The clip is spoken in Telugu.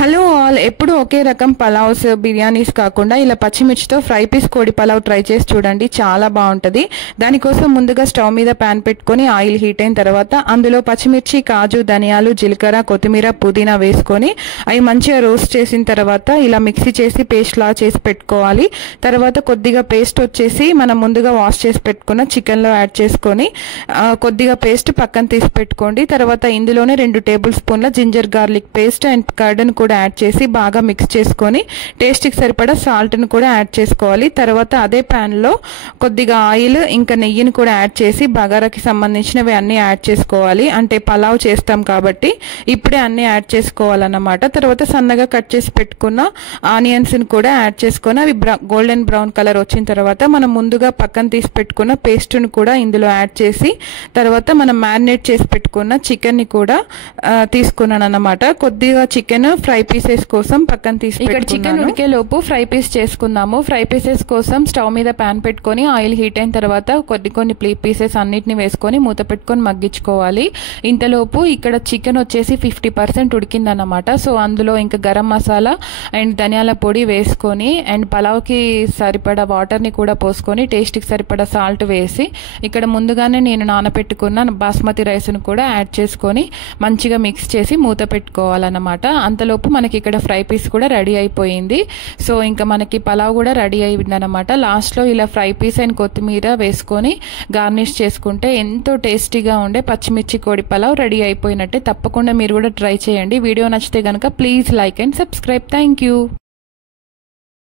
హలో ఆల్, ఎప్పుడు ఒకే రకం పలావ్స్ బిర్యానీస్ కాకుండా ఇలా పచ్చిమిర్చితో ఫ్రై పీస్ కోడి పలావ్ ట్రై చేసి చూడండి, చాలా బాగుంటుంది. దానికోసం ముందుగా స్టవ్ మీద ప్యాన్ పెట్టుకొని ఆయిల్ హీట్ అయిన తర్వాత అందులో పచ్చిమిర్చి, కాజు, ధనియాలు, జీలకర్ర, కొత్తిమీర, పుదీనా వేసుకొని అవి మంచిగా రోస్ట్ చేసిన తర్వాత ఇలా మిక్సీ చేసి పేస్ట్ లా చేసి పెట్టుకోవాలి. తర్వాత కొద్దిగా పేస్ట్ వచ్చేసి మనం ముందుగా వాష్ చేసి పెట్టుకున్న చికెన్లో యాడ్ చేసుకొని కొద్దిగా పేస్ట్ పక్కన తీసి పెట్టుకోండి. తర్వాత ఇందులోనే 2 టేబుల్ స్పూన్ల జింజర్ గార్లిక్ పేస్ట్ అండ్ కర్డ్ను కూడా యాడ్ చేసి బాగా మిక్స్ చేసుకొని టేస్ట్కి సరిపడా సాల్ట్ను కూడా యాడ్ చేసుకోవాలి. తర్వాత అదే ప్యాన్లో కొద్దిగా ఆయిల్ ఇంకా నెయ్యిని కూడా యాడ్ చేసి బగారాకి సంబంధించినవి అన్నీ యాడ్ చేసుకోవాలి. అంటే పలావ్ చేస్తాం కాబట్టి ఇప్పుడే అన్నీ యాడ్ చేసుకోవాలన్నమాట. తర్వాత సన్నగా కట్ చేసి పెట్టుకున్న ఆనియన్స్ని కూడా యాడ్ చేసుకొని అవి గోల్డెన్ బ్రౌన్ కలర్ వచ్చిన తర్వాత మనం ముందుగా పక్కన తీసి పెట్టుకున్న పేస్ట్ను కూడా ఇందులో యాడ్ చేసి తర్వాత మనం మ్యారినేట్ చేసి పెట్టుకున్న చికెన్ని కూడా తీసుకున్నాను అన్నమాట. కొద్దిగా చికెన్ ఫ్రై పీసెస్ కోసం పక్కన తీసి ఇక్కడ చికెన్ ఉడికే లోపు ఫ్రై పీస్ చేసుకుందాము. ఫ్రై పీసెస్ కోసం స్టవ్ మీద ప్యాన్ పెట్టుకొని ఆయిల్ హీట్ అయిన తర్వాత కొన్ని పీసెస్ అన్నిటిని వేసుకొని మూత పెట్టుకొని మగ్గించుకోవాలి. ఇంతలోపు ఇక్కడ చికెన్ వచ్చేసి 50% ఉడికిందన్నమాట. సో అందులో ఇంకా గరం మసాలా అండ్ ధనియాల పొడి వేసుకొని అండ్ పలావ్కి సరిపడా వాటర్ని కూడా పోసుకొని టేస్ట్కి సరిపడా సాల్ట్ వేసి ఇక్కడ ముందుగానే నేను నానబెట్టుకున్న బాస్మతి రైస్ను కూడా యాడ్ చేసుకొని మంచిగా మిక్స్ చేసి మూత పెట్టుకోవాలన్నమాట. అంతలోపు మనకి ఇక్కడ ఫ్రై పీస్ కూడా రెడీ అయిపోయింది. సో ఇంకా మనకి పలావ్ కూడా రెడీ అయింది అనమాట. లాస్ట్లో ఇలా ఫ్రై పీస్ అండ్ కొత్తిమీర వేసుకొని గార్నిష్ చేసుకుంటే ఎంతో టేస్టీగా ఉండే పచ్చిమిర్చి కోడి పలావ్ రెడీ అయిపోయినట్టే. తప్పకుండా మీరు కూడా ట్రై చేయండి. వీడియో నచ్చితే కనుక please like and subscribe. Thank you.